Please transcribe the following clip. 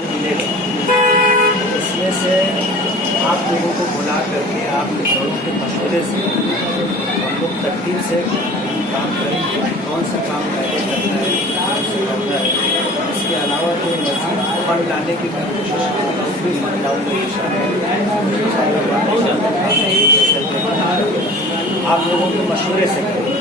मिलेगा। इसमें से आप लोगों को बुला करके आप लोगों के मशवरे से हम लोग तरतीब से काम करेंगे, कौन सा काम पहले करना है, कौन सा करना है। इसके अलावा जो मज़ीद फंड लाने की मैं कोशिश करूँगा, उसमें फंड लाऊंगा आप लोगों के मशवरे से करेंगे।